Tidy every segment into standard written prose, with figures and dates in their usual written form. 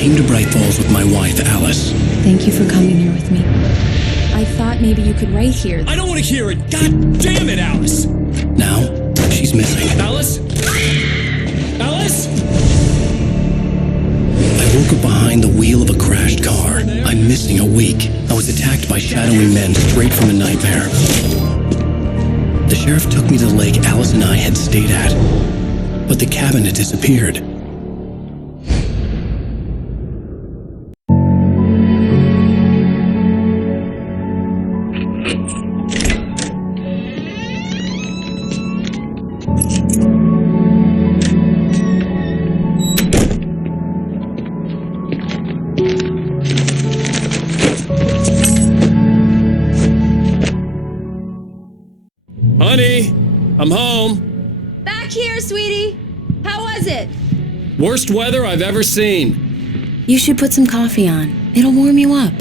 came to Bright Falls with my wife, Alice. Thank you for coming here with me. I thought maybe you could write here. I don't want to hear it! God damn it, Alice! Now, she's missing. Alice? Alice? I woke up behind the wheel of a crashed car. I'm missing a week. I was attacked by shadowy men straight from a nightmare. The sheriff took me to the lake Alice and I had stayed at, but the cabin had disappeared. Honey, I'm home. Back here, sweetie. How was it? Worst weather I've ever seen. You should put some coffee on. It'll warm you up.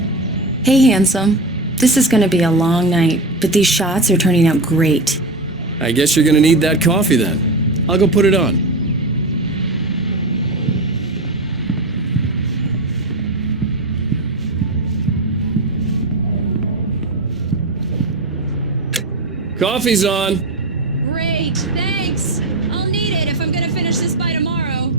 Hey, handsome. This is gonna be a long night, but these shots are turning out great. I guess you're gonna need that coffee then. I'll go put it on. Coffee's on. Great, thanks. I'll need it if I'm gonna finish this by tomorrow.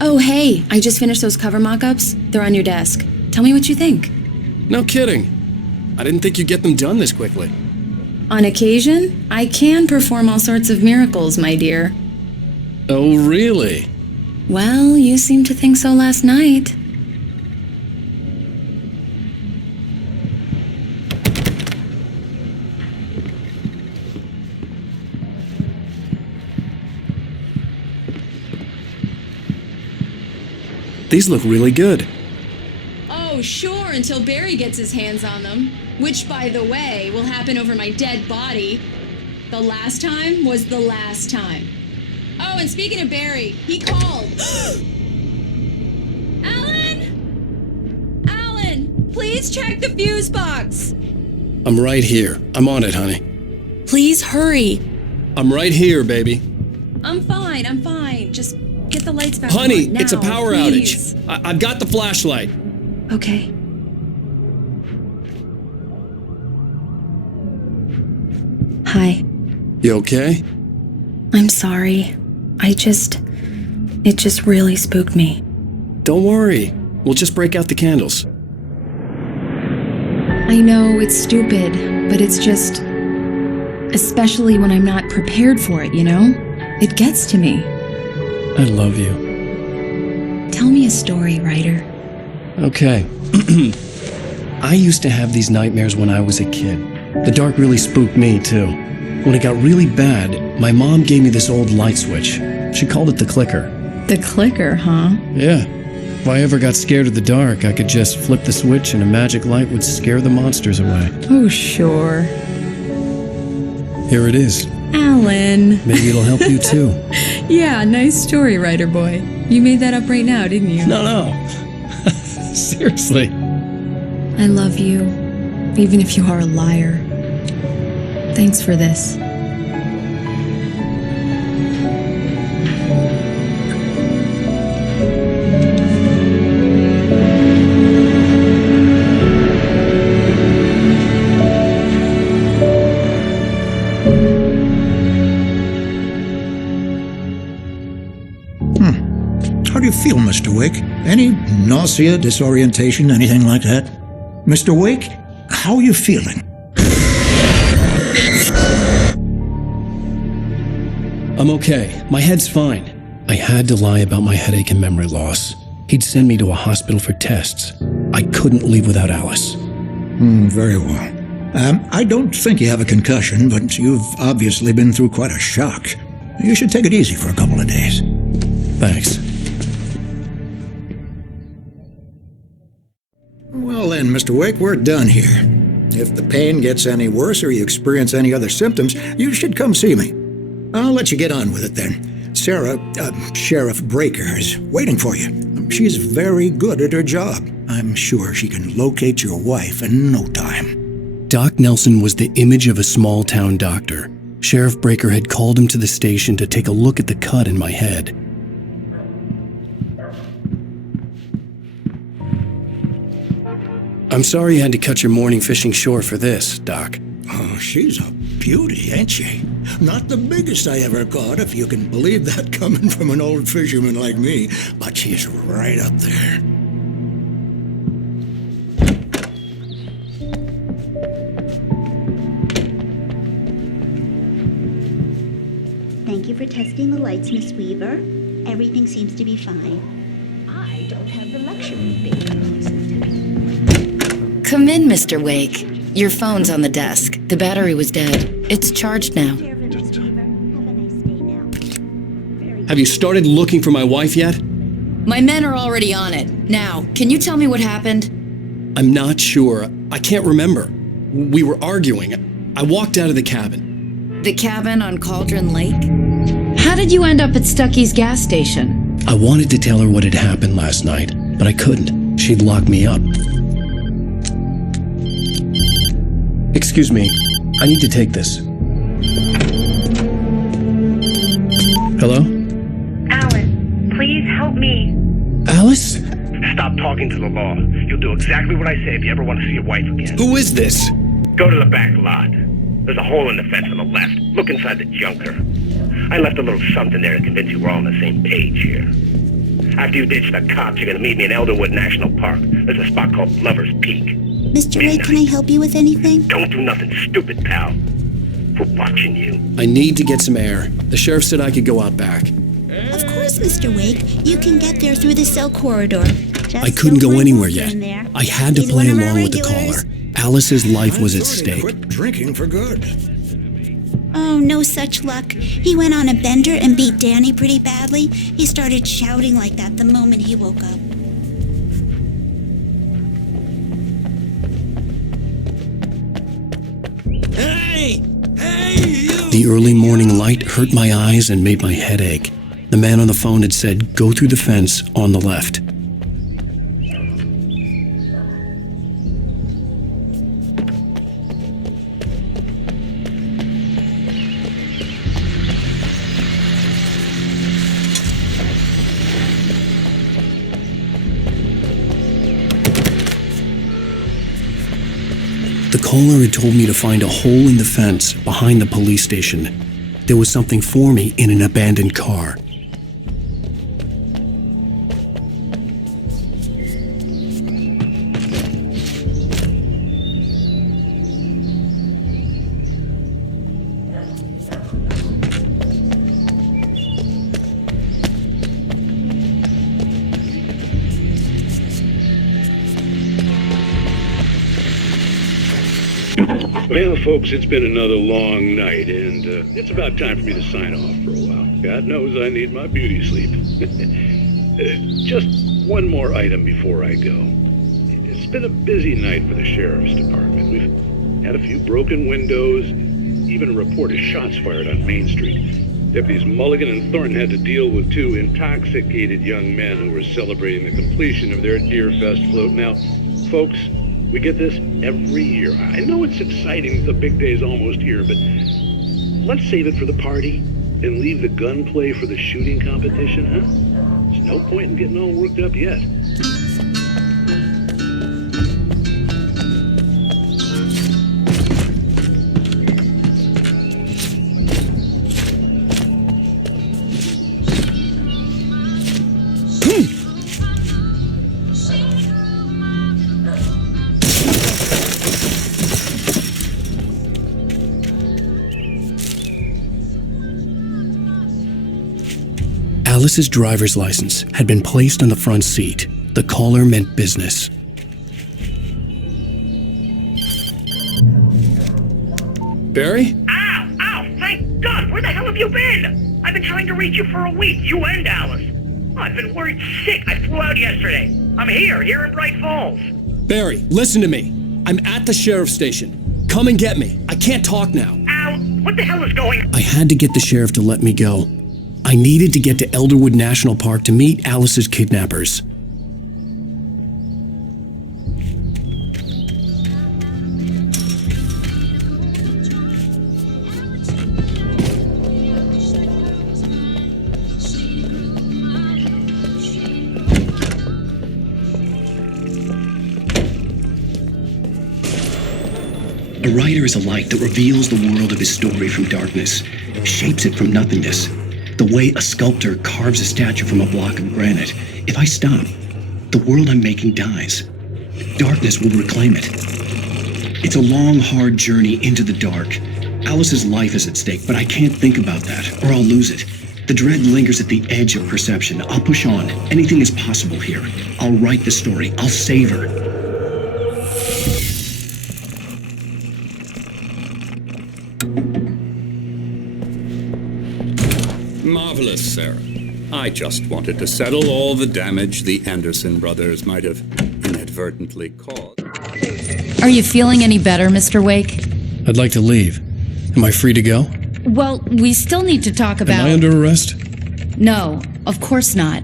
Oh, hey, I just finished those cover mock-ups. They're on your desk. Tell me what you think. No kidding. I didn't think you'd get them done this quickly. On occasion, I can perform all sorts of miracles, my dear. Oh, really? Well, you seemed to think so last night. These look really good. Oh, sure, until Barry gets his hands on them. Which, by the way, will happen over my dead body. The last time was the last time. Oh, and speaking of Barry, he called. Alan! Alan, please check the fuse box. I'm right here. I'm on it, honey. Please hurry. I'm right here, baby. I'm fine, I'm fine. Just get the lights back Honey, on now, it's a power please. outage. I've got the flashlight. Okay. Hi. You okay? I'm sorry. It just really spooked me. Don't worry. We'll just break out the candles. I know it's stupid, but it's just... Especially when I'm not prepared for it, you know? It gets to me. I love you. Tell me a story, writer. Okay. I used to have these nightmares when I was a kid. The dark really spooked me, too. When it got really bad, my mom gave me this old light switch. She called it the clicker. The clicker, huh? Yeah. If I ever got scared of the dark, I could just flip the switch and a magic light would scare the monsters away. Oh, sure. Here it is. Alan. Maybe it'll help you, too. Yeah, nice story, writer boy. You made that up right now, didn't you? No. Seriously. I love you, even if you are a liar. Thanks for this. How do you feel, Mr. Wake? Any nausea, disorientation, anything like that? Mr. Wake, how are you feeling? I'm okay. My head's fine. I had to lie about my headache and memory loss. He'd send me to a hospital for tests. I couldn't leave without Alice. Very well. I don't think you have a concussion, but you've obviously been through quite a shock. You should take it easy for a couple of days. Thanks. Well then, Mr. Wake, we're done here. If the pain gets any worse or you experience any other symptoms, you should come see me. I'll let you get on with it then. Sarah, Sheriff Breaker, is waiting for you. She's very good at her job. I'm sure she can locate your wife in no time. Doc Nelson was the image of a small-town doctor. Sheriff Breaker had called him to the station to take a look at the cut in my head. I'm sorry you had to cut your morning fishing short for this, Doc. Oh, she's a beauty, ain't she? Not the biggest I ever caught, if you can believe that coming from an old fisherman like me, but she's right up there. Thank you for testing the lights, Miss Weaver. Everything seems to be fine. I don't have the luxury of being complacent. Come in, Mr. Wake. Your phone's on the desk. The battery was dead. It's charged now. Care of it, Miss Weaver. Have a nice day now. Very Have you started looking for my wife yet? My men are already on it. Now, can you tell me what happened? I'm not sure. I can't remember. We were arguing. I walked out of the cabin. The cabin on Cauldron Lake? How did you end up at Stucky's gas station? I wanted to tell her what had happened last night, but I couldn't. She'd lock me up. Excuse me, I need to take this. Hello? Alice, please help me. Alice? Stop talking to the law. You'll do exactly what I say if you ever want to see your wife again. Who is this? Go to the back lot. There's a hole in the fence on the left. Look inside the junker. I left a little something there to convince you we're all on the same page here. After you ditch the cops, you're gonna meet me in Elderwood National Park. There's a spot called Lover's Peak. Mr. Wake, can I help you with anything? Don't do nothing stupid, pal. We're watching you. I need to get some air. The sheriff said I could go out back. Of course, Mr. Wake. You can get there through the cell corridor. Just I couldn't don't go worry anywhere about yet. in there. I had to He's play one of our along with the regulars. caller. Alice's life was I at thought he'd stake. quit drinking for good. Oh, no such luck. He went on a bender and beat Danny pretty badly. He started shouting like that the moment he woke up. Hey! Hey, you! The early morning light hurt my eyes and made my head ache. The man on the phone had said, "Go through the fence on the left." The caller had told me to find a hole in the fence behind the police station. There was something for me in an abandoned car. Well, folks, it's been another long night, and it's about time for me to sign off for a while. God knows I need my beauty sleep. Just one more item before I go. It's been a busy night for the Sheriff's Department. We've had a few broken windows, even a report of shots fired on Main Street. Deputies Mulligan and Thornton had to deal with two intoxicated young men who were celebrating the completion of their Deer Fest float. Now, folks, we get this every year. I know it's exciting, the big day's almost here, but let's save it for the party and leave the gunplay for the shooting competition, huh? There's no point in getting all worked up yet. Alice's driver's license had been placed on the front seat. The caller meant business. Barry? Ow! Ow! Thank God! Where the hell have you been? I've been trying to reach you for a week, you and Alice. Oh, I've been worried sick. I flew out yesterday. I'm here in Bright Falls. Barry, listen to me. I'm at the sheriff's station. Come and get me. I can't talk now. Al, what the hell is going on? I had to get the sheriff to let me go. I needed to get to Elderwood National Park to meet Alice's kidnappers. A writer is a light that reveals the world of his story from darkness, shapes it from nothingness. The way a sculptor carves a statue from a block of granite. If I stop, the world I'm making dies. Darkness will reclaim it. It's a long, hard journey into the dark. Alice's life is at stake, but I can't think about that, or I'll lose it. The dread lingers at the edge of perception. I'll push on. Anything is possible here. I'll write the story. I'll save her. Marvelous, Sarah. I just wanted to settle all the damage the Anderson brothers might have inadvertently caused. Are you feeling any better, Mr. Wake? I'd like to leave. Am I free to go? Well, we still need to talk about... Am I under arrest? No, of course not.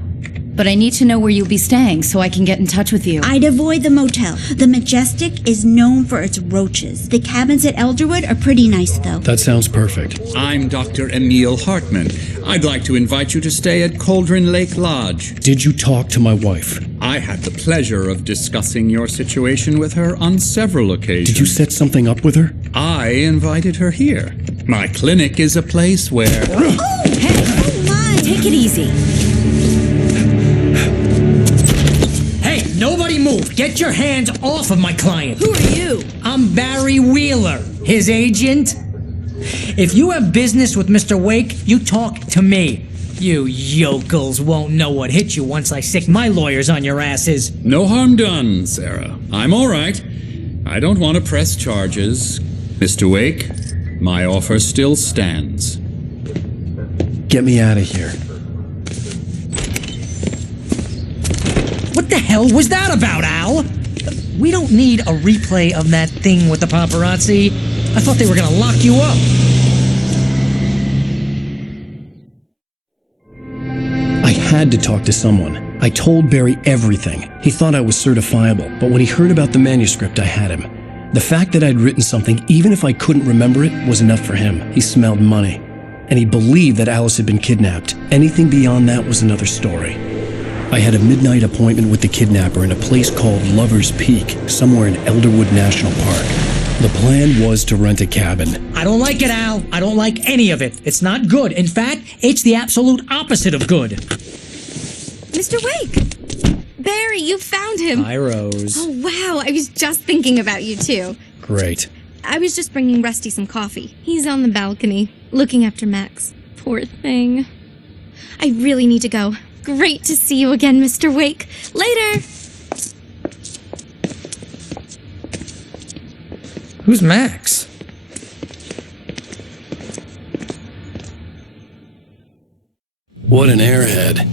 But I need to know where you'll be staying so I can get in touch with you. I'd avoid the motel. The Majestic is known for its roaches. The cabins at Elderwood are pretty nice, though. That sounds perfect. I'm Dr. Emil Hartman. I'd like to invite you to stay at Cauldron Lake Lodge. Did you talk to my wife? I had the pleasure of discussing your situation with her on several occasions. Did you set something up with her? I invited her here. My clinic is a place where... Oh, hey, oh my! Take it easy. Hey, nobody move! Get your hands off of my client! Who are you? I'm Barry Wheeler, his agent. If you have business with Mr. Wake, you talk to me. You yokels won't know what hit you once I sick my lawyers on your asses. No harm done, Sarah. I'm all right. I don't want to press charges. Mr. Wake, my offer still stands. Get me out of here. What the hell was that about, Al? We don't need a replay of that thing with the paparazzi. I thought they were gonna lock you up. I had to talk to someone. I told Barry everything. He thought I was certifiable, but when he heard about the manuscript, I had him. The fact that I'd written something, even if I couldn't remember it, was enough for him. He smelled money. And he believed that Alice had been kidnapped. Anything beyond that was another story. I had a midnight appointment with the kidnapper in a place called Lover's Peak, somewhere in Elderwood National Park. The plan was to rent a cabin. I don't like it, Al. I don't like any of it. It's not good. In fact, it's the absolute opposite of good. Mr. Wake! Barry, you found him! Hi, Rose. Oh, wow. I was just thinking about you, too. Great. I was just bringing Rusty some coffee. He's on the balcony, looking after Max. Poor thing. I really need to go. Great to see you again, Mr. Wake. Later! Who's Max? What an airhead.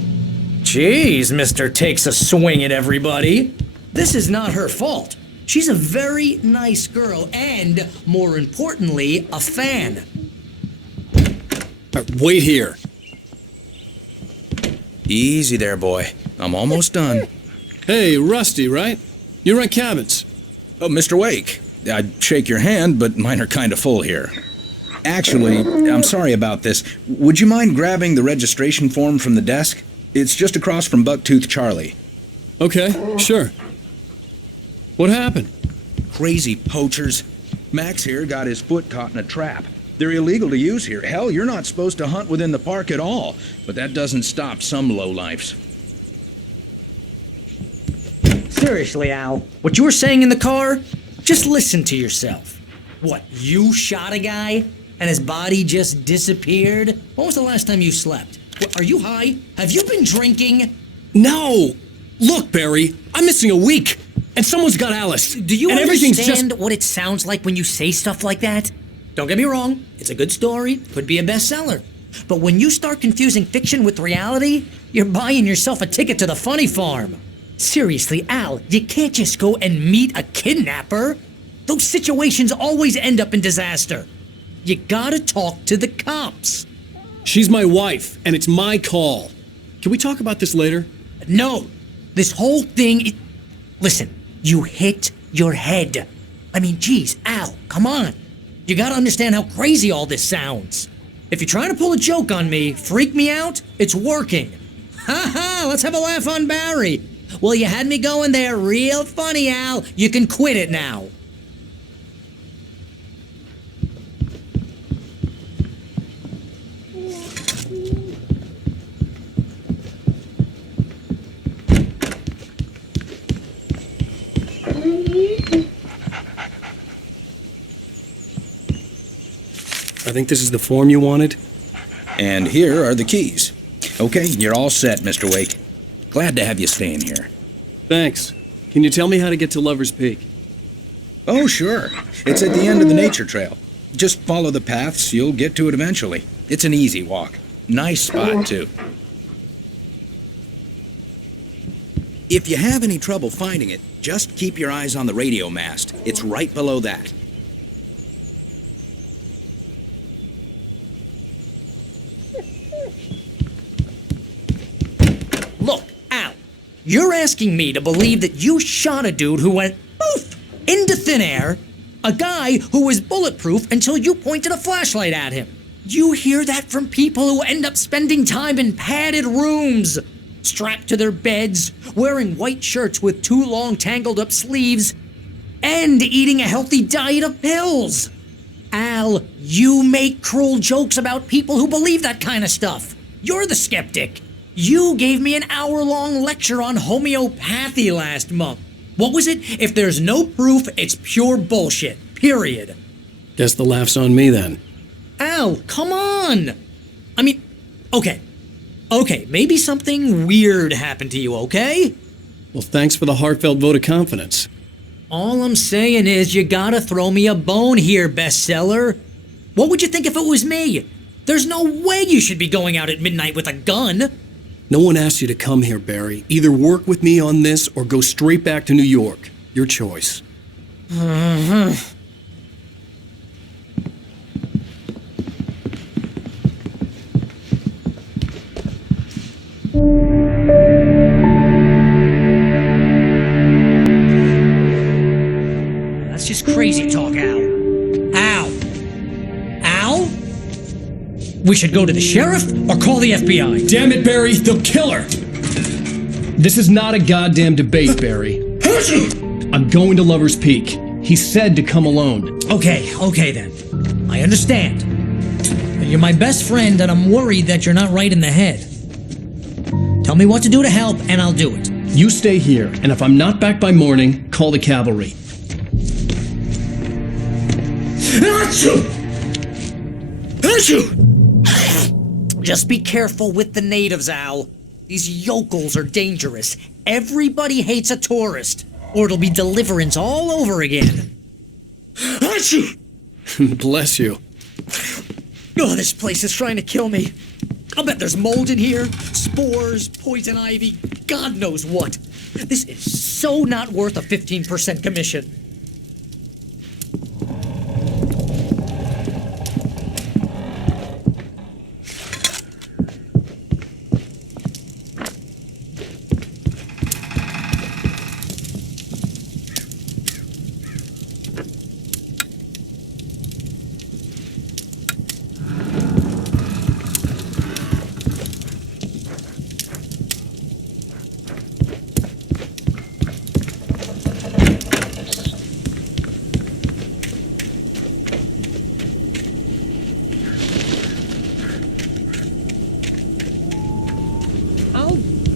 Jeez, Mr. Takes a swing at everybody. This is not her fault. She's a very nice girl and, more importantly, a fan. Wait here. Easy there, boy. I'm almost done. Hey, Rusty, right? You rent cabins. Oh, Mr. Wake. I'd shake your hand, but mine are kind of full here. Actually, I'm sorry about this. Would you mind grabbing the registration form from the desk? It's just across from Bucktooth Charlie. Okay, sure. What happened? Crazy poachers. Max here got his foot caught in a trap. They're illegal to use here. Hell, you're not supposed to hunt within the park at all. But that doesn't stop some lowlifes. Seriously, Al, what you were saying in the car? Just listen to yourself. What, you shot a guy and his body just disappeared? When was the last time you slept? What, are you high? Have you been drinking? No! Look, Barry, I'm missing a week, and someone's got Alice. Do you and understand what it sounds like when you say stuff like that? Don't get me wrong, it's a good story, could be a bestseller. But when you start confusing fiction with reality, you're buying yourself a ticket to the funny farm. Seriously, Al, you can't just go and meet a kidnapper. Those situations always end up in disaster. You gotta talk to the cops. She's my wife, and it's my call. Can we talk about this later? No, this whole thing Listen, you hit your head. I mean, geez, Al, come on. You gotta understand how crazy all this sounds. If you're trying to pull a joke on me, freak me out, it's working. Ha ha, let's have a laugh on Barry. Well, you had me going there real funny, Al. You can quit it now. I think this is the form you wanted. And here are the keys. Okay, you're all set, Mr. Wake. Glad to have you staying here. Thanks. Can you tell me how to get to Lover's Peak? Oh, sure. It's at the end of the nature trail. Just follow the paths, you'll get to it eventually. It's an easy walk. Nice spot, too. If you have any trouble finding it, just keep your eyes on the radio mast. It's right below that. Look, Al, you're asking me to believe that you shot a dude who went poof into thin air, a guy who was bulletproof until you pointed a flashlight at him. You hear that from people who end up spending time in padded rooms, strapped to their beds, wearing white shirts with too long tangled up sleeves, and eating a healthy diet of pills. Al, you make cruel jokes about people who believe that kind of stuff. You're the skeptic. You gave me an hour-long lecture on homeopathy last month. What was it? If there's no proof, it's pure bullshit. Period. Guess the laugh's on me then. Al, come on! I mean, okay, maybe something weird happened to you, okay? Well, thanks for the heartfelt vote of confidence. All I'm saying is you gotta throw me a bone here, bestseller. What would you think if it was me? There's no way you should be going out at midnight with a gun. No one asked you to come here, Barry. Either work with me on this or go straight back to New York. Your choice. That's just crazy talk, Al. Al? We should go to the sheriff or call the FBI. Damn it, Barry, they'll kill her! This is not a goddamn debate, Barry. I'm going to Lover's Peak. He said to come alone. Okay then. I understand. You're my best friend and I'm worried that you're not right in the head. Tell me what to do to help and I'll do it. You stay here, and if I'm not back by morning, call the cavalry. Just be careful with the natives, Al. These yokels are dangerous. Everybody hates a tourist, or it'll be Deliverance all over again. Bless you. Oh, this place is trying to kill me. I'll bet there's mold in here, spores, poison ivy, God knows what. This is so not worth a 15% commission.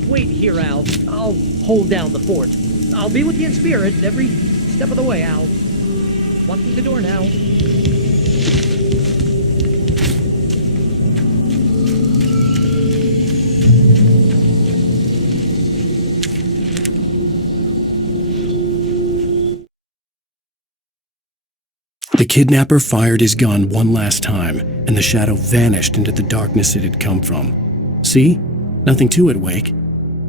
Wait here, Al. I'll hold down the fort. I'll be with you in spirit every step of the way, Al. Walk through the door now. The kidnapper fired his gun one last time, and the shadow vanished into the darkness it had come from. See? Nothing to it, Wake.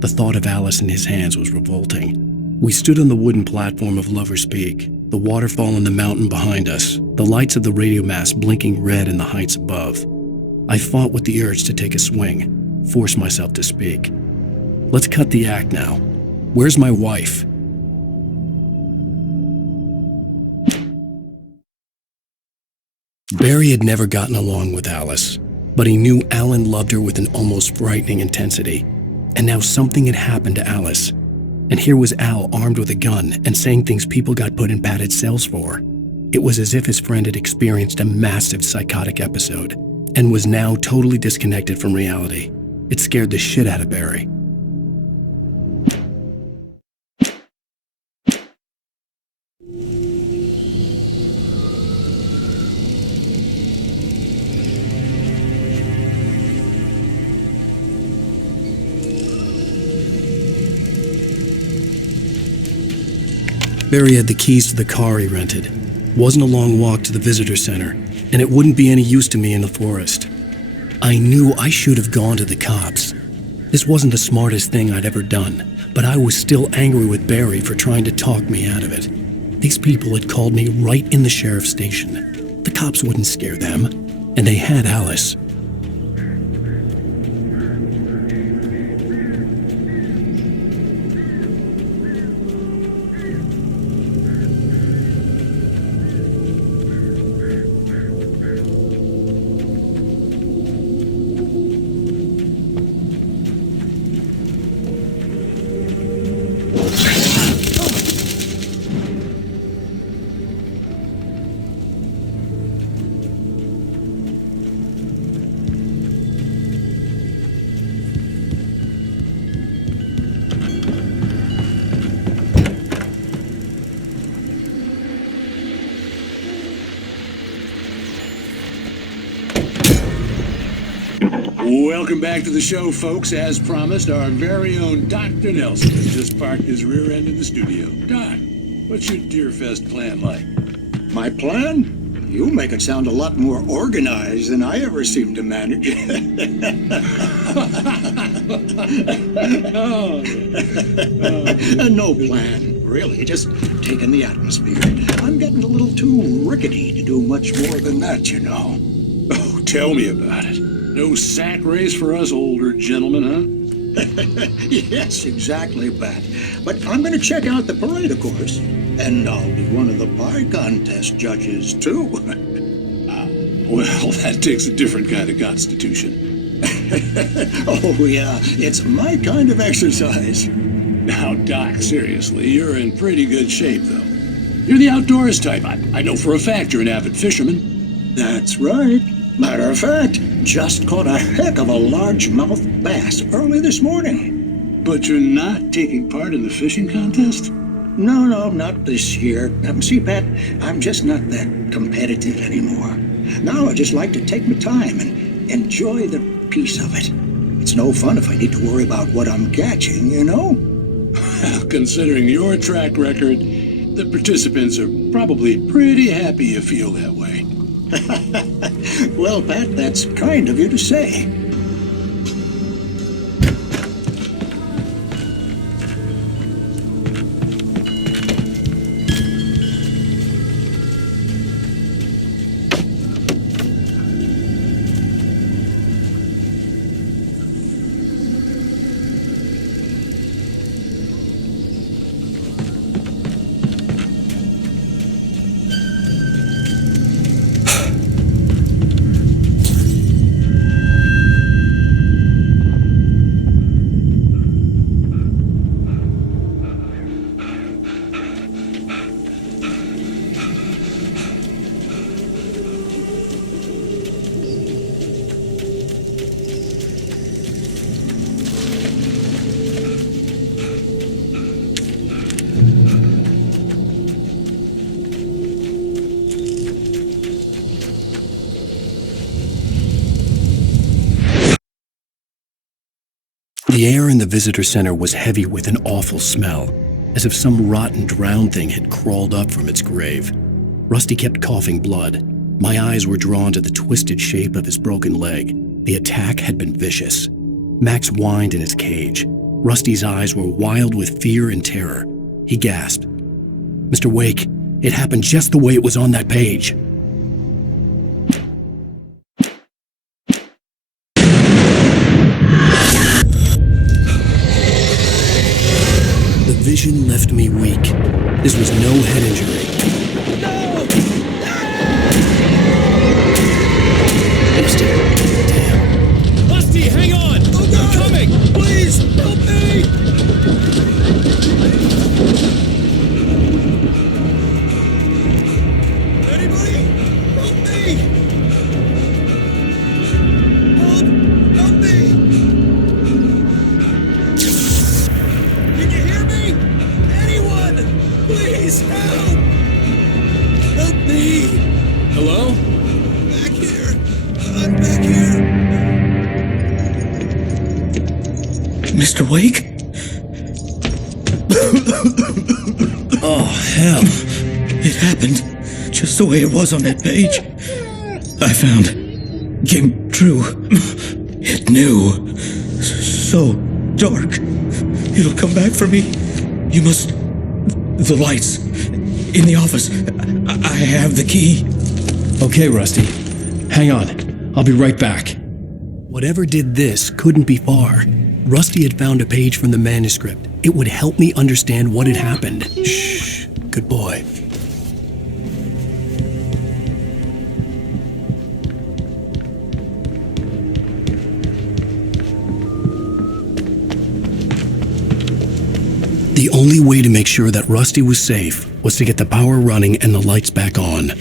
The thought of Alice in his hands was revolting. We stood on the wooden platform of Lover's Peak, the waterfall in the mountain behind us, the lights of the radio mast blinking red in the heights above. I fought with the urge to take a swing, force myself to speak. Let's cut the act now. Where's my wife? Barry had never gotten along with Alice, but he knew Alan loved her with an almost frightening intensity. And now something had happened to Alice. And here was Al armed with a gun and saying things people got put in padded cells for. It was as if his friend had experienced a massive psychotic episode. and was now totally disconnected from reality. It scared the shit out of Barry. Barry had the keys to the car he rented. Wasn't a long walk to the visitor center, and it wouldn't be any use to me in the forest. I knew I should have gone to the cops. This wasn't the smartest thing I'd ever done, but I was still angry with Barry for trying to talk me out of it. These people had called me right in the sheriff's station. The cops wouldn't scare them, and they had Alice. Welcome back to the show, folks. As promised, our very own Dr. Nelson has just parked his rear end in the studio. Doc, what's your Deerfest plan like? My plan? You make it sound a lot more organized than I ever seem to manage. No plan, really. Just taking the atmosphere. I'm getting a little too rickety to do much more than that, you know. Oh, tell me about it. No sack race for us older gentlemen, huh? Yes, exactly, Bat. But I'm going to check out the parade, of course. And I'll be one of the pie contest judges, too. Well, that takes a different kind of constitution. Oh, yeah. It's my kind of exercise. Now, Doc, seriously, you're in pretty good shape, though. You're the outdoors type. I know for a fact you're an avid fisherman. That's right. Matter of fact, just caught a heck of a largemouth bass early this morning. But you're not taking part in the fishing contest? No, not this year. See, Pat, I'm just not that competitive anymore. Now I just like to take my time and enjoy the peace of it. It's no fun if I need to worry about what I'm catching, you know? Considering your track record, the participants are probably pretty happy you feel that way. Well, Pat, that's kind of you to say. The air in the visitor center was heavy with an awful smell, as if some rotten drowned thing had crawled up from its grave. Rusty kept coughing blood. My eyes were drawn to the twisted shape of his broken leg. The attack had been vicious. Max whined in his cage. Rusty's eyes were wild with fear and terror. He gasped, "Mr. Wake, it happened just the way it was on that page." The vision left me weak. This was no head injury. Damn. Rusty, hang on! I'm coming! Please, help me! Anybody? Help me! Mr. Wake? Oh, hell. It happened just the way it was on that page. I found. Came true. It knew. So dark. It'll come back for me. You must... The lights. In the office. I have the key. Okay, Rusty. Hang on. I'll be right back. Whatever did this couldn't be far. Rusty had found a page from the manuscript. It would help me understand what had happened. Shh. Good boy. The only way to make sure that Rusty was safe was to get the power running and the lights back on.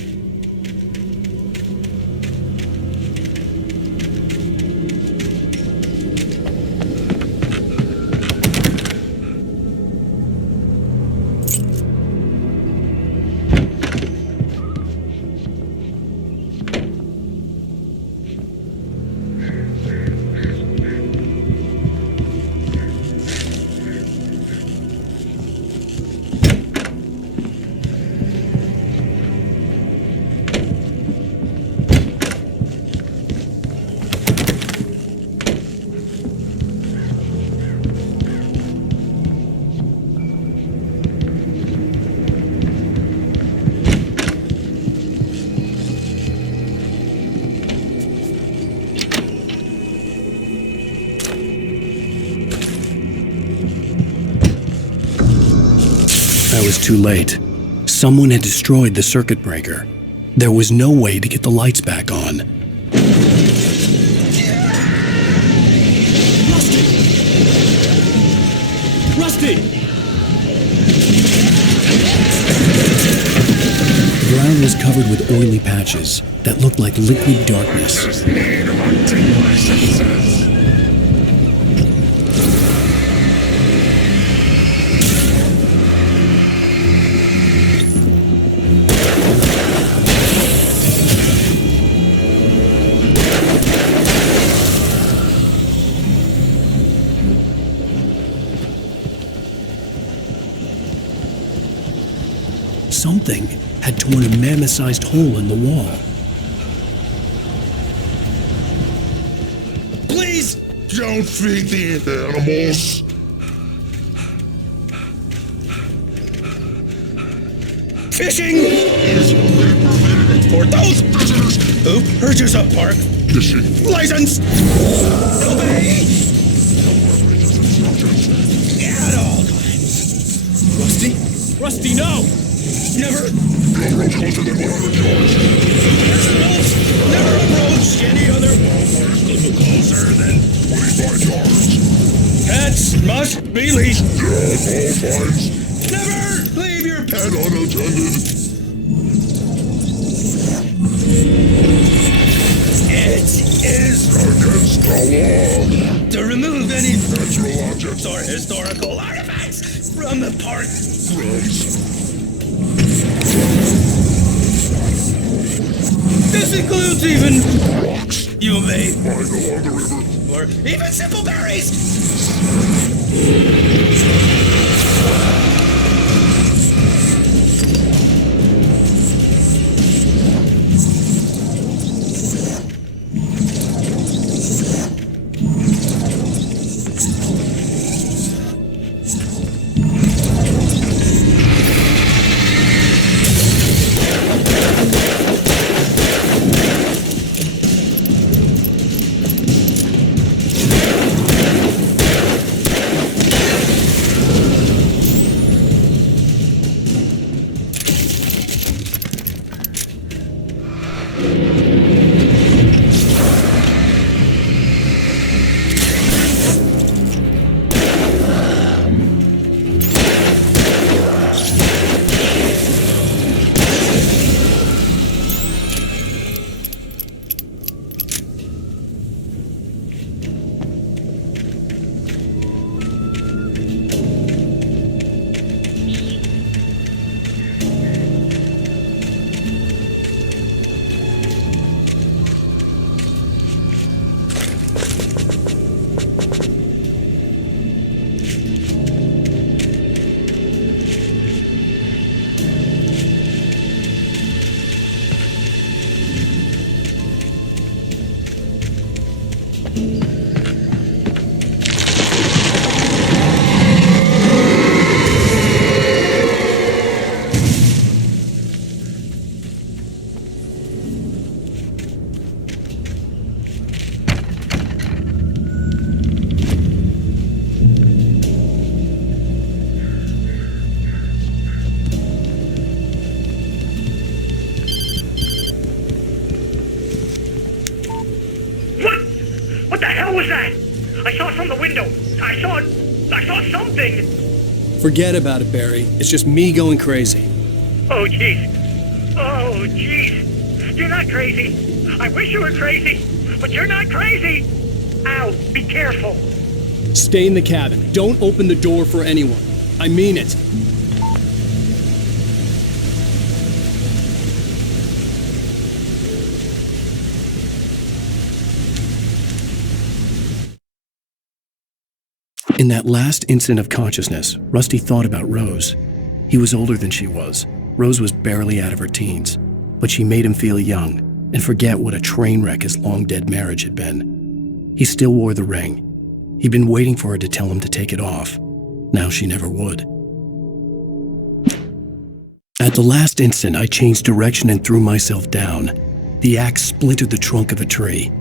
I was too late. Someone had destroyed the circuit breaker. There was no way to get the lights back on. Rusty! The ground was covered with oily patches that looked like liquid darkness. Something had torn a mammoth-sized hole in the wall. Please! Don't feed the animals! Fishing is only permitted for those prisoners who purchase a park fishing license. Obey! At all times. Rusty? Rusty, no! Never approach closer than 100 yards. Never approach any other closer than 25 yards. Pets must be leashed. At all times. Never leave your pet unattended. It is against the law to remove any natural objects or historical artifacts from the park grounds. This includes even rocks you may find along the river, or even simple berries. What the hell was that? I saw it from the window. I saw something. Forget about it, Barry. It's just me going crazy. Oh, jeez. Oh, jeez. You're not crazy. I wish you were crazy, but you're not crazy. Ow, be careful. Stay in the cabin. Don't open the door for anyone. I mean it. In that last instant of consciousness, Rusty thought about Rose. He was older than she was. Rose was barely out of her teens, but she made him feel young and forget what a train wreck his long-dead marriage had been. He still wore the ring. He'd been waiting for her to tell him to take it off. Now she never would. At the last instant, I changed direction and threw myself down. The axe splintered the trunk of a tree.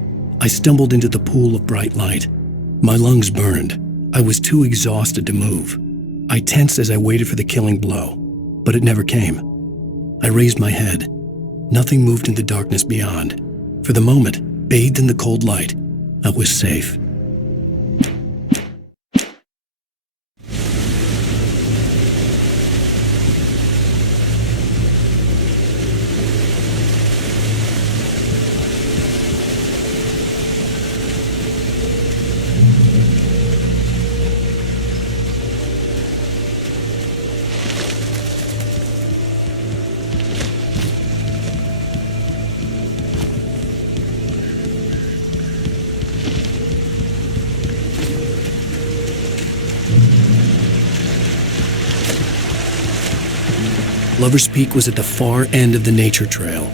I stumbled into the pool of bright light. My lungs burned. I was too exhausted to move. I tensed as I waited for the killing blow, but it never came. I raised my head. Nothing moved in the darkness beyond. For the moment, bathed in the cold light, I was safe. Lover's Peak was at the far end of the nature trail.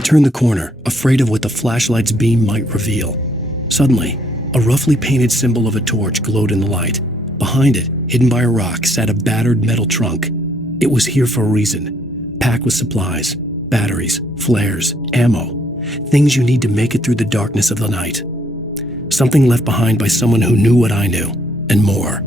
I turned the corner, afraid of what the flashlight's beam might reveal. Suddenly, a roughly painted symbol of a torch glowed in the light. Behind it, hidden by a rock, sat a battered metal trunk. It was here for a reason, packed with supplies, batteries, flares, ammo, things you need to make it through the darkness of the night. Something left behind by someone who knew what I knew, and more.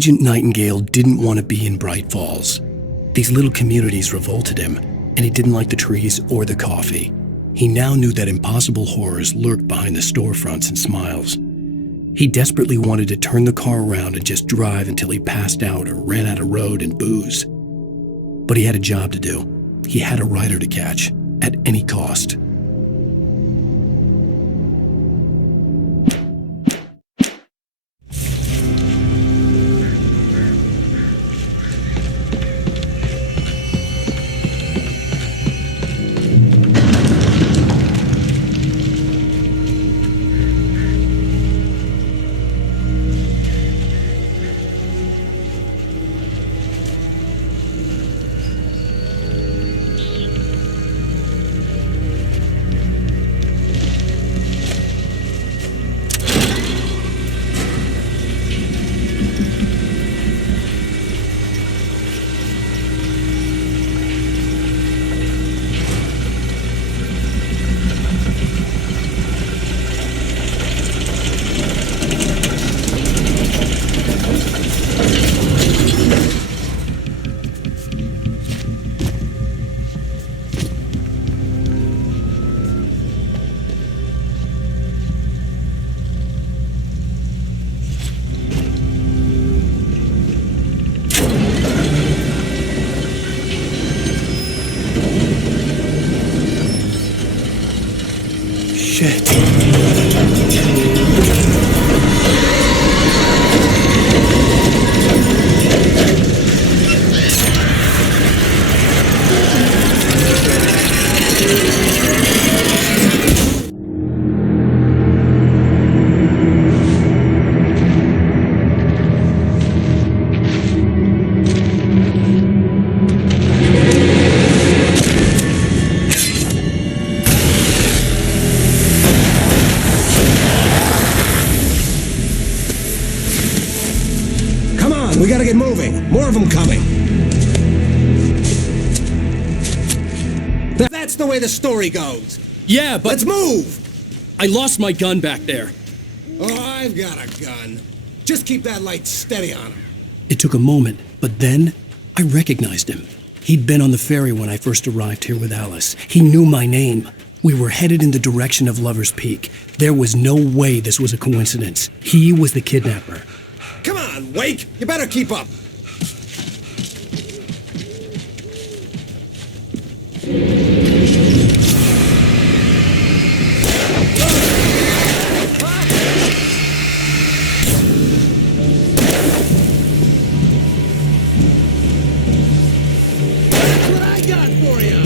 Agent Nightingale didn't want to be in Bright Falls. These little communities revolted him, and he didn't like the trees or the coffee. He now knew that impossible horrors lurked behind the storefronts and smiles. He desperately wanted to turn the car around and just drive until he passed out or ran out of road and booze. But he had a job to do. He had a rider to catch, at any cost. We gotta get moving. More of them coming. That's the way the story goes. Yeah, but... Let's move! I lost my gun back there. Oh, I've got a gun. Just keep that light steady on him. It took a moment, but then I recognized him. He'd been on the ferry when I first arrived here with Alice. He knew my name. We were headed in the direction of Lover's Peak. There was no way this was a coincidence. He was the kidnapper. Come on, Wake! You better keep up! That's what I got for you!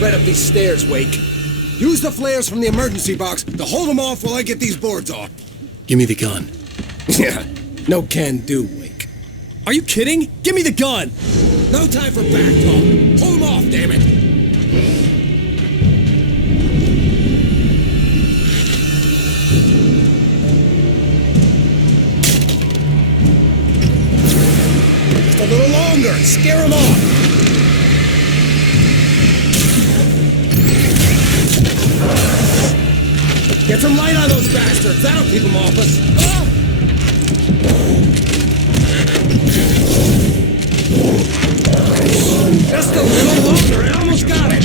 Right up these stairs, Wake. Use the flares from the emergency box to hold them off while I get these boards off. Give me the gun. Yeah, no can do, Wake. Are you kidding? Give me the gun! No time for back talk. Hold them off, damn it! Scare them off! Get some light on those bastards! That'll keep them off us! Just a little longer, I almost got it!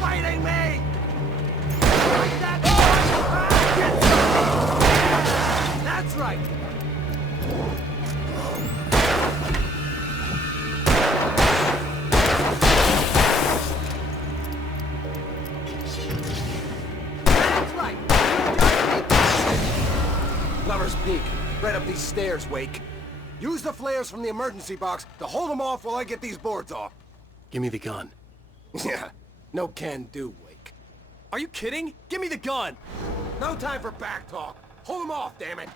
Fighting me! That's right! Lover's Peak, right up these stairs, Wake. Use the flares from the emergency box to hold them off while I get these boards off. Give me the gun. Yeah, no can do, Wake. Are you kidding? Give me the gun! No time for back talk. Hold them off, damn it.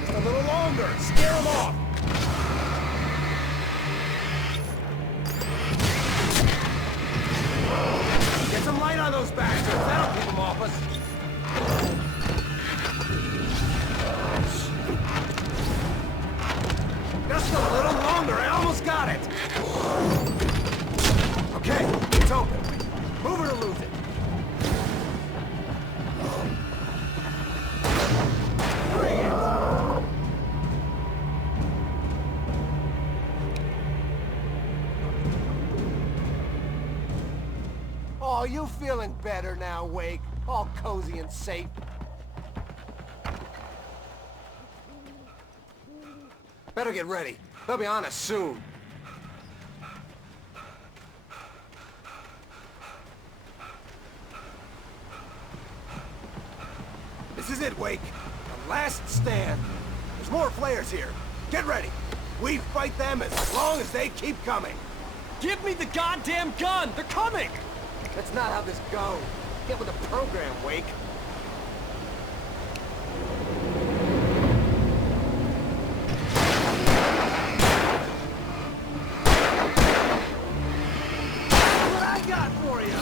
Just a little longer. Scare them off. Get some light on those bastards. That'll keep them off us. Just a little longer. I almost got it. Okay, it's open. Move it or lose it. Bring it. Oh, you feeling better now, Wake? All cozy and safe. Better get ready. They'll be on us soon. This is it, Wake. The last stand. There's more flares here. Get ready. We fight them as long as they keep coming. Give me the goddamn gun! They're coming! That's not how this goes. Get with the program, Wake. What I got for you?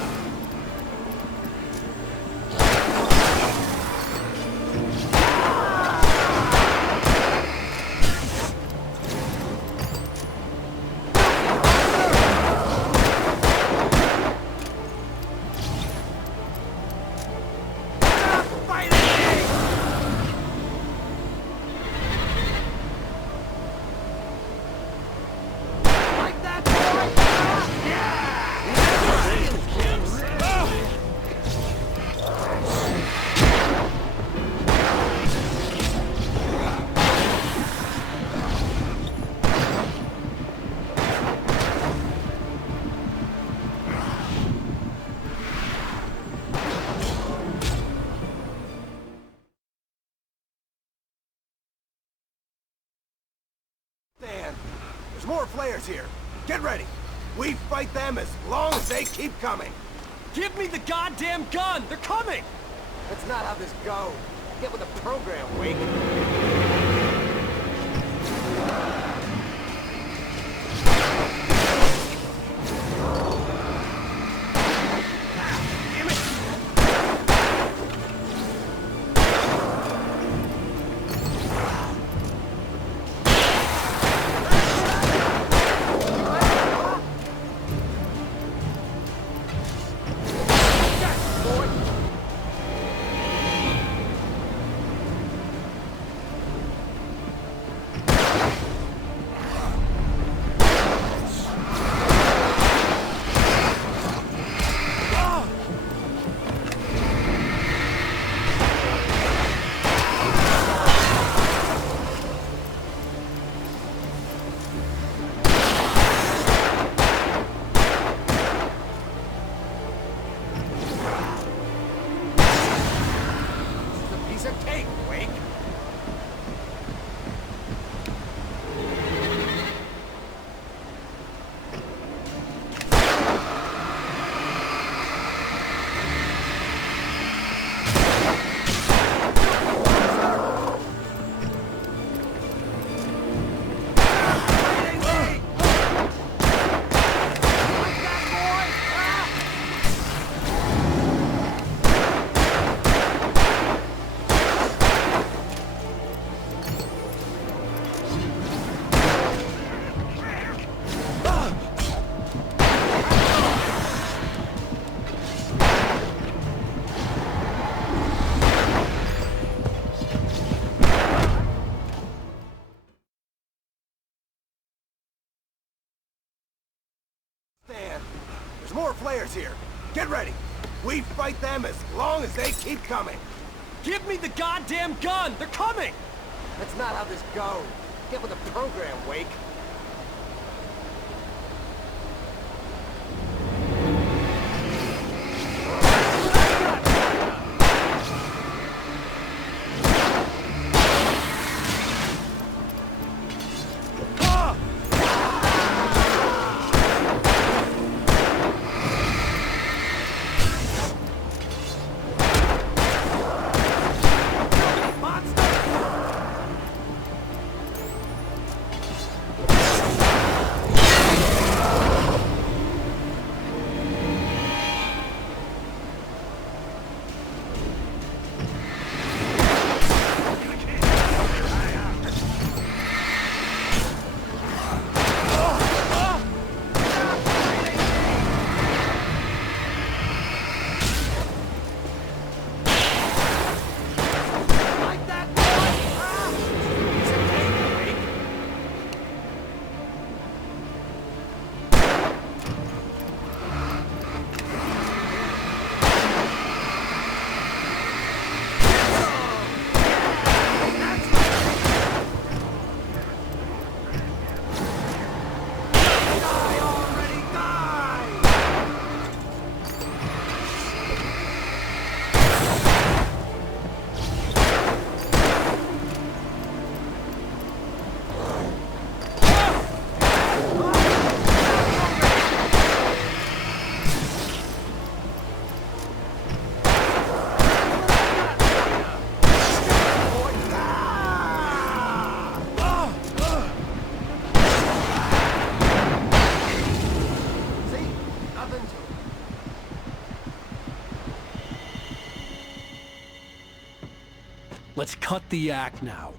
There's more flares here. Get ready. We fight them as long as they keep coming. Give me the goddamn gun! They're coming! That's not how this goes. Get with the program, Wake. more flares here. Get ready. We fight them as long as they keep coming. Give me the goddamn gun! They're coming! That's not how this goes. Get with the program, Wake. Let's cut the act now.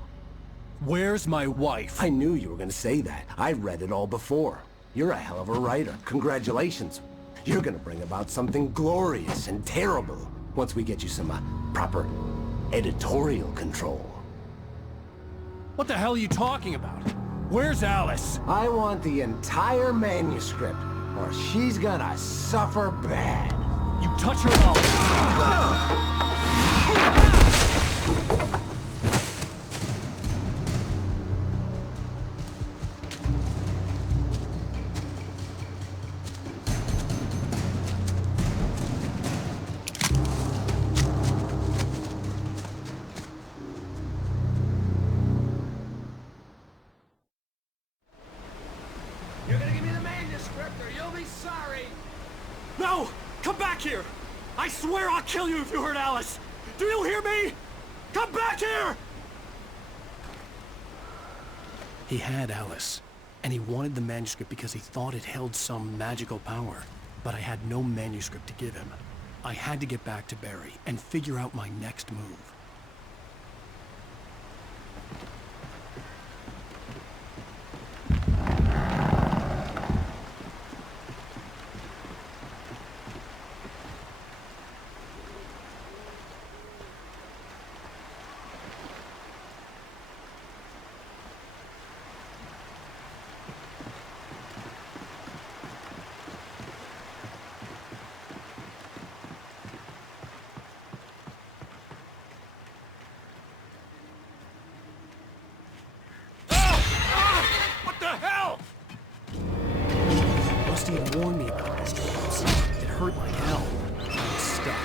Where's my wife? I knew you were gonna say that. I read it all before. You're a hell of a writer. Congratulations. You're gonna bring about something glorious and terrible once we get you some proper editorial control. What the hell are you talking about? Where's Alice? I want the entire manuscript, or she's gonna suffer bad. You touch her up! You're gonna give me the manuscript, or you'll be sorry. No! Come back here! I swear I'll kill you if you hurt Alice! Do you hear me? Come back here! He had Alice, and he wanted the manuscript because he thought it held some magical power. But I had no manuscript to give him. I had to get back to Barry and figure out my next move. Rusty had warned me about this once. It hurt like hell. I was stuck.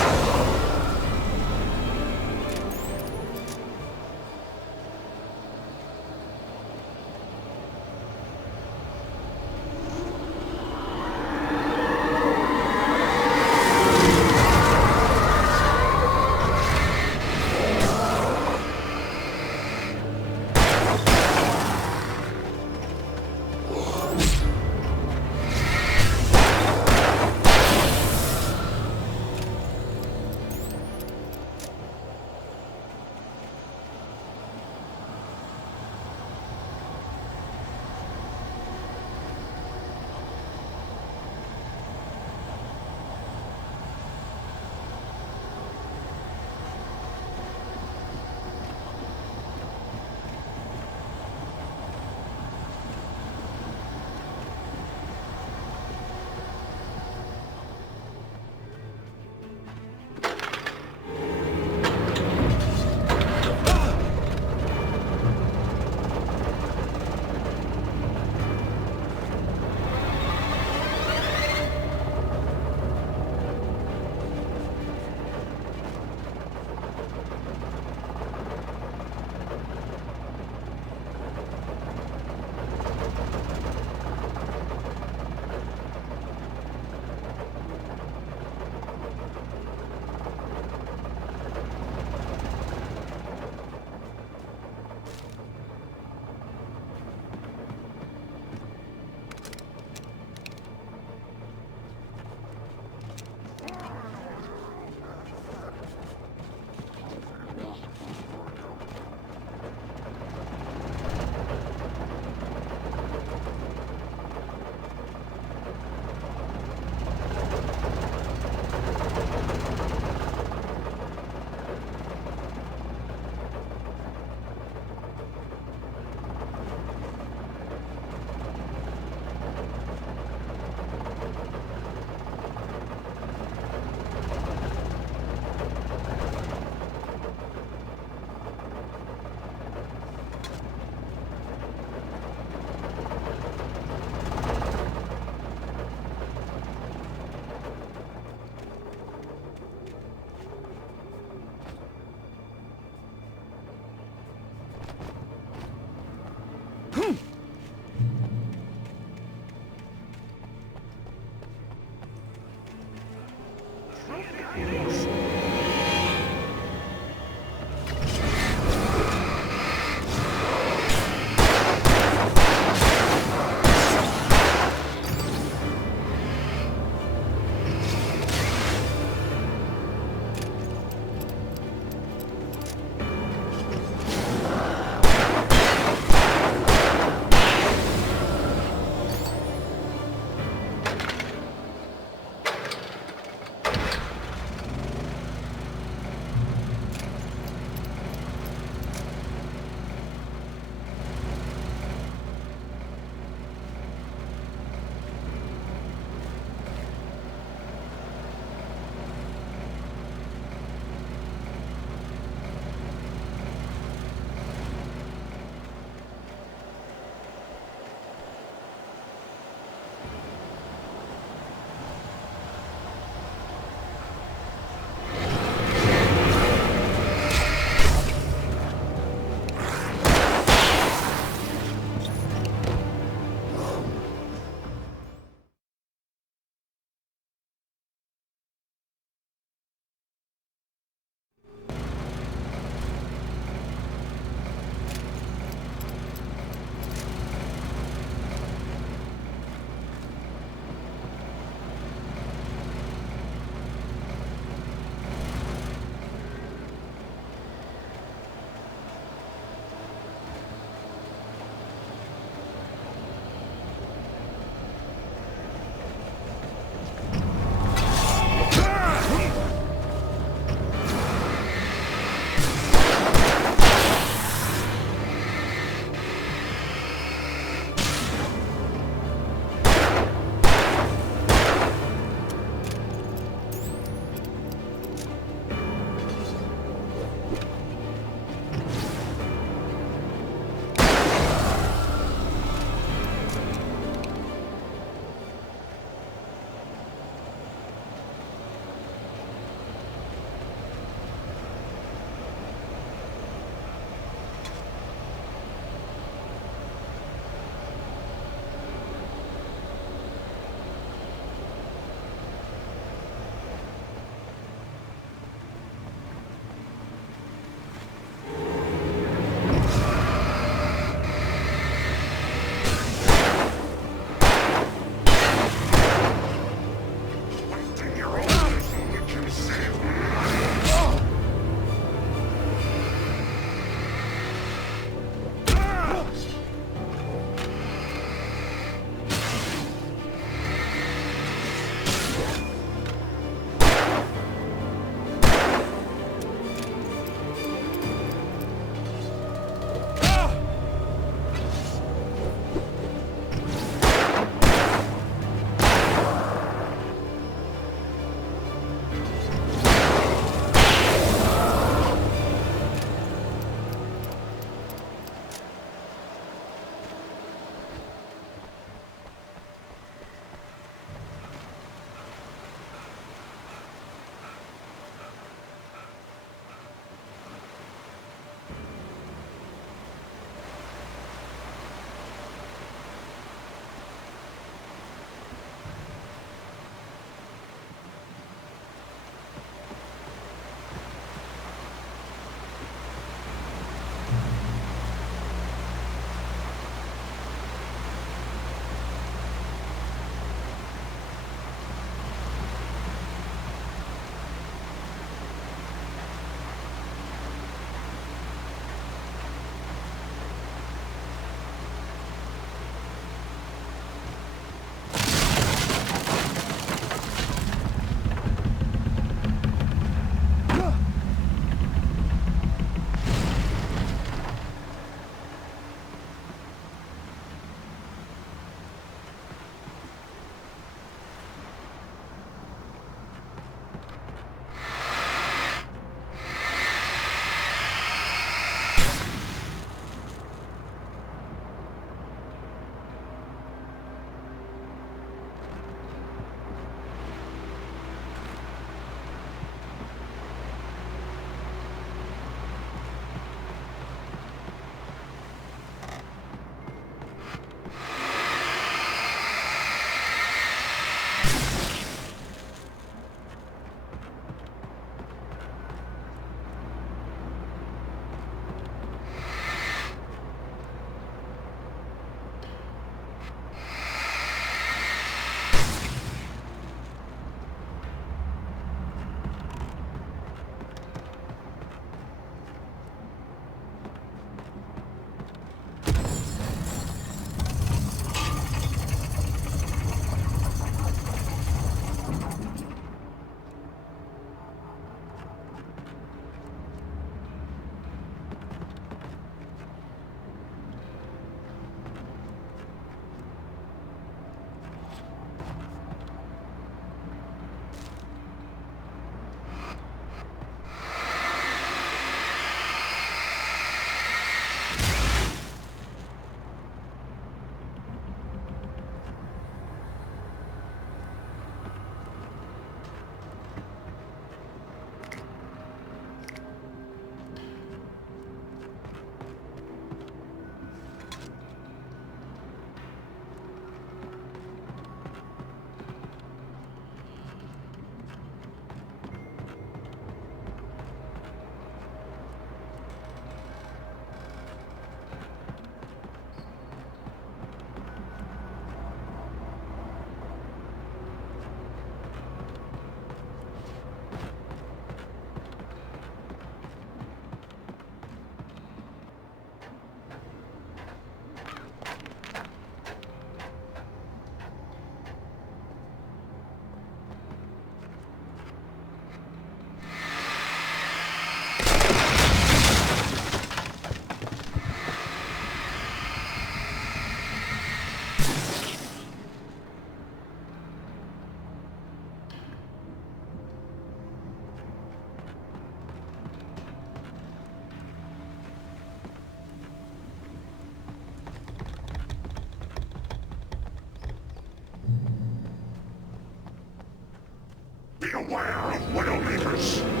Beware of Widowmakers!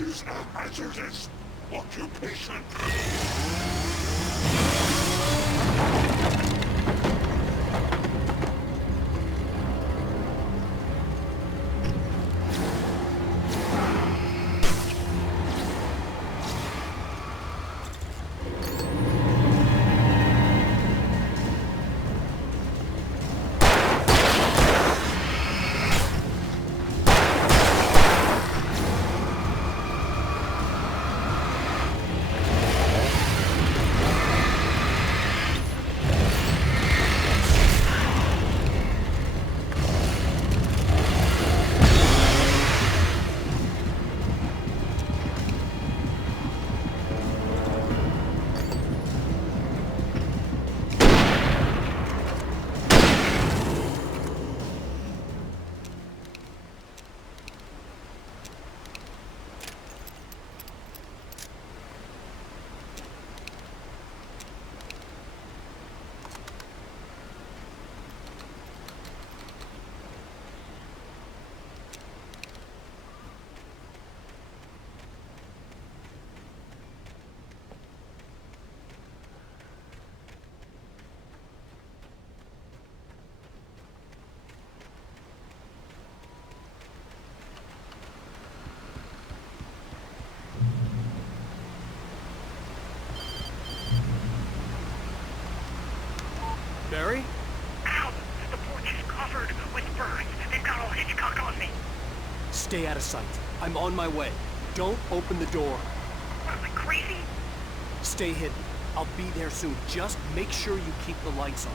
is a hazardous occupation. Barry? Al, the porch is covered with birds. They've got all Hitchcock on me. Stay out of sight. I'm on my way. Don't open the door. What, am I crazy? Stay hidden. I'll be there soon. Just make sure you keep the lights on.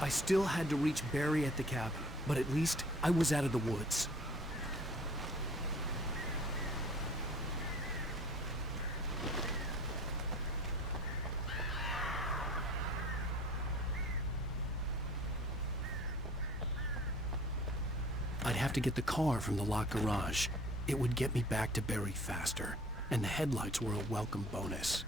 I still had to reach Barry at the cabin, but at least I was out of the woods. I'd have to get the car from the locked garage. It would get me back to Barry faster, and the headlights were a welcome bonus.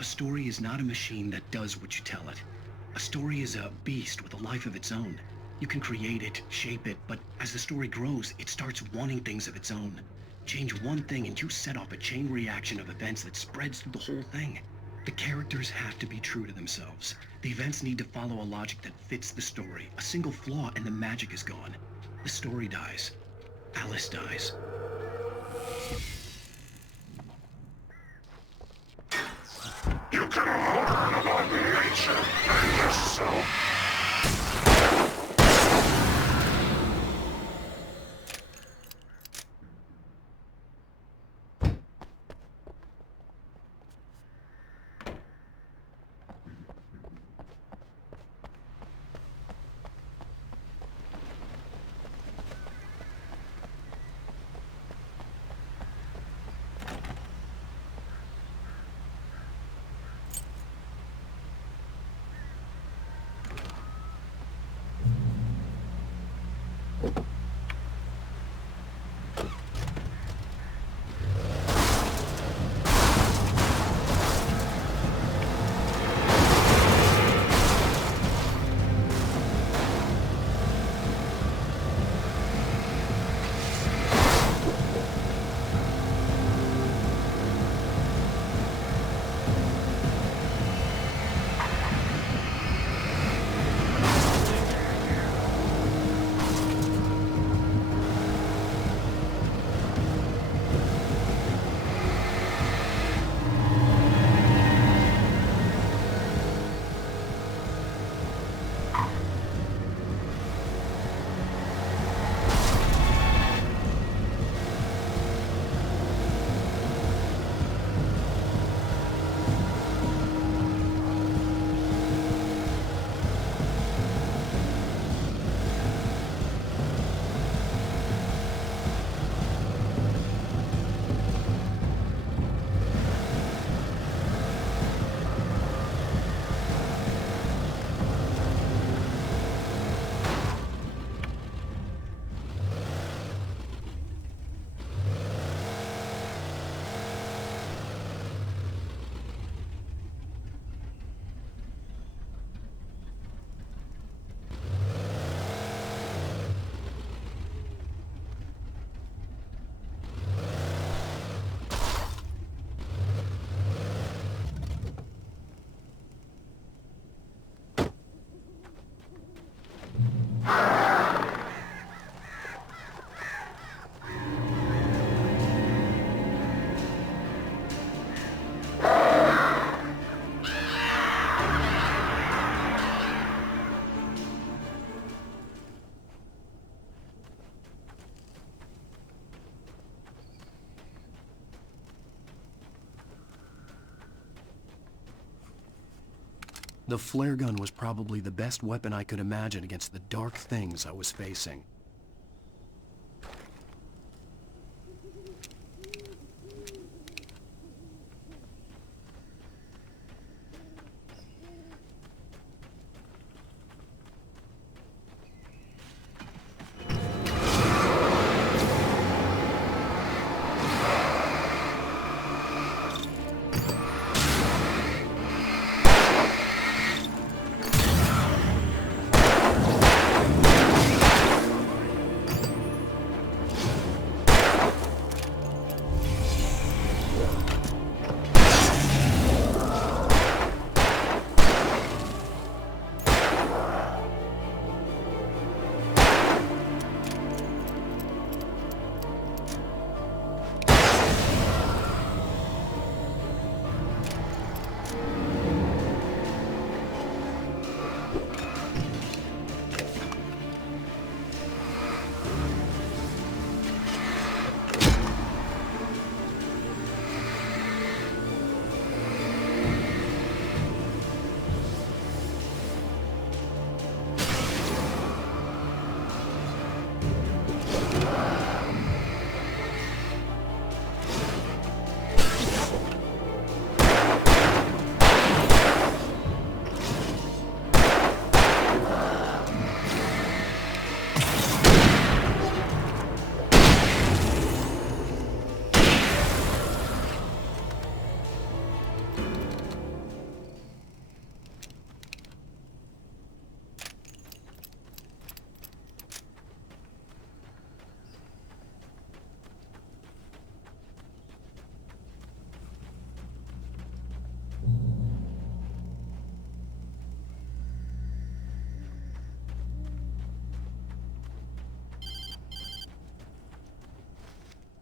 A story is not a machine that does what you tell it. A story is a beast with a life of its own. You can create it, shape it, but as the story grows, it starts wanting things of its own. Change one thing and you set off a chain reaction of events that spreads through the whole thing. The characters have to be true to themselves. The events need to follow a logic that fits the story. A single flaw and the magic is gone. The story dies. Alice dies. You can learn about nature and yourself. The flare gun was probably the best weapon I could imagine against the dark things I was facing.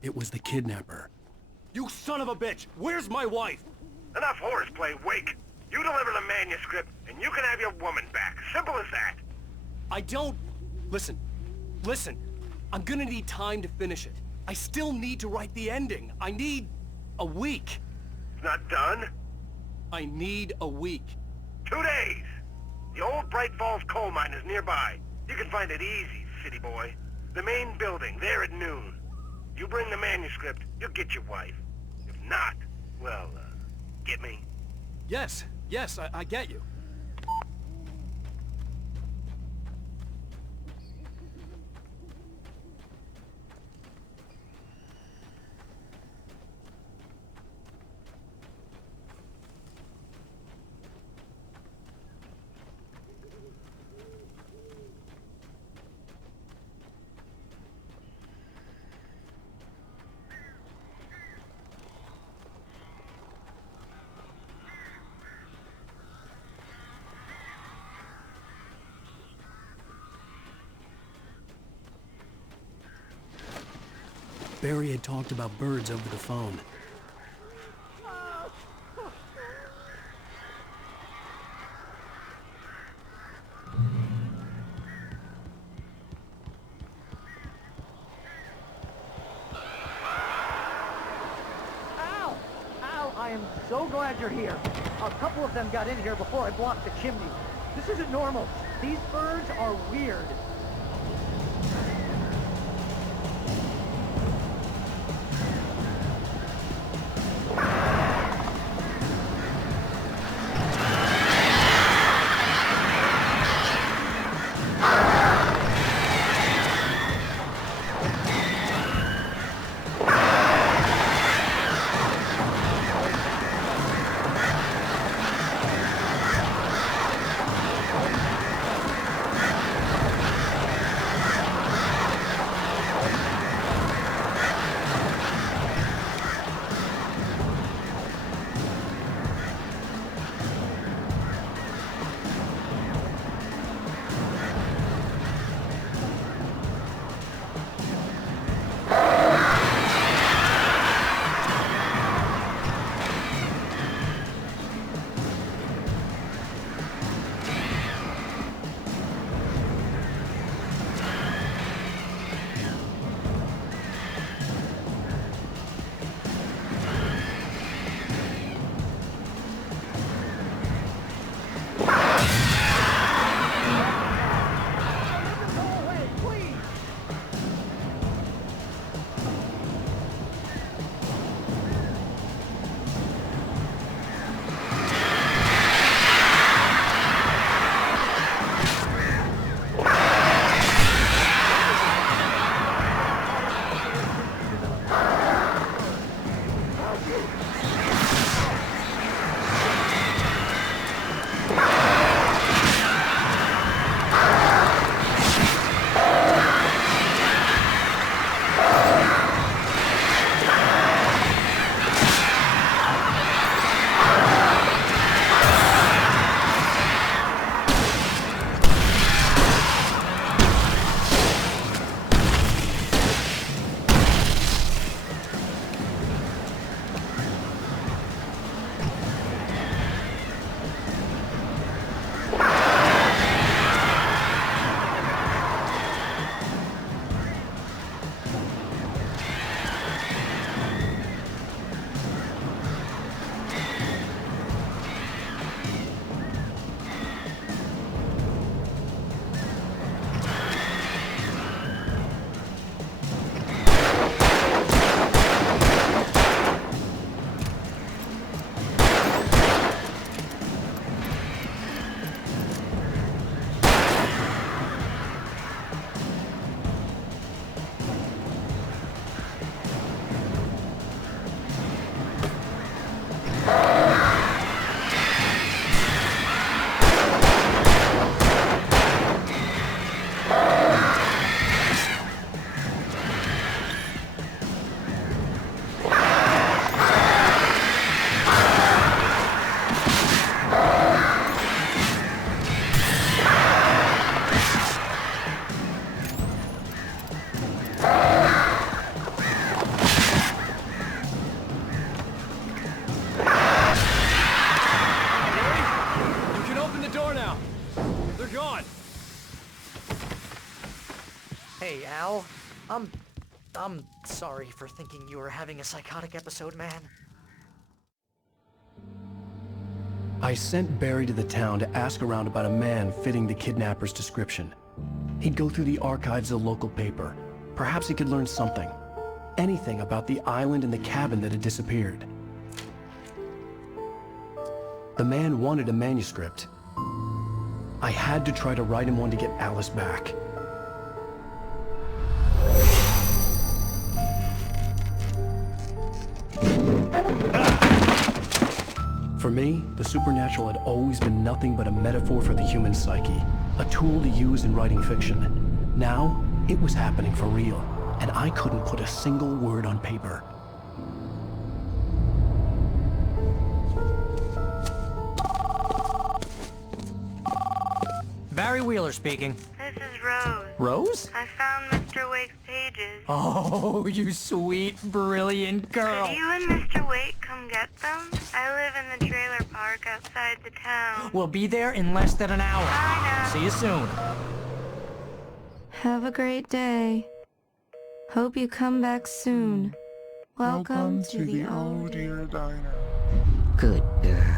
It was the kidnapper. You son of a bitch! Where's my wife? Enough horseplay, Wake. You deliver the manuscript, and you can have your woman back. Simple as that. I don't... Listen. I'm gonna need time to finish it. I still need to write the ending. I need a week. It's not done? I need a week. 2 days. The old Bright Falls coal mine is nearby. You can find it easy, city boy. The main building, there at noon. You bring the manuscript, you'll get your wife. If not, well, get me? Yes, I get you. Barry had talked about birds over the phone. Al, I am so glad you're here. A couple of them got in here before I blocked the chimney. This isn't normal. These birds are weird. I'm sorry for thinking you were having a psychotic episode, man. I sent Barry to the town to ask around about a man fitting the kidnapper's description. He'd go through the archives of the local paper. Perhaps he could learn something. Anything about the island and the cabin that had disappeared. The man wanted a manuscript. I had to try to write him one to get Alice back. For me, the supernatural had always been nothing but a metaphor for the human psyche, a tool to use in writing fiction. Now, it was happening for real, and I couldn't put a single word on paper. Barry Wheeler speaking. This is Rose. Rose? I found Mr. Wake's pages. Oh, you sweet, brilliant girl. Could you and Mr. Wake come get them? I live in the trailer park outside the town. We'll be there in less than an hour. Bye now. See you soon. Have a great day. Hope you come back soon. Welcome to the old dear diner. Good girl.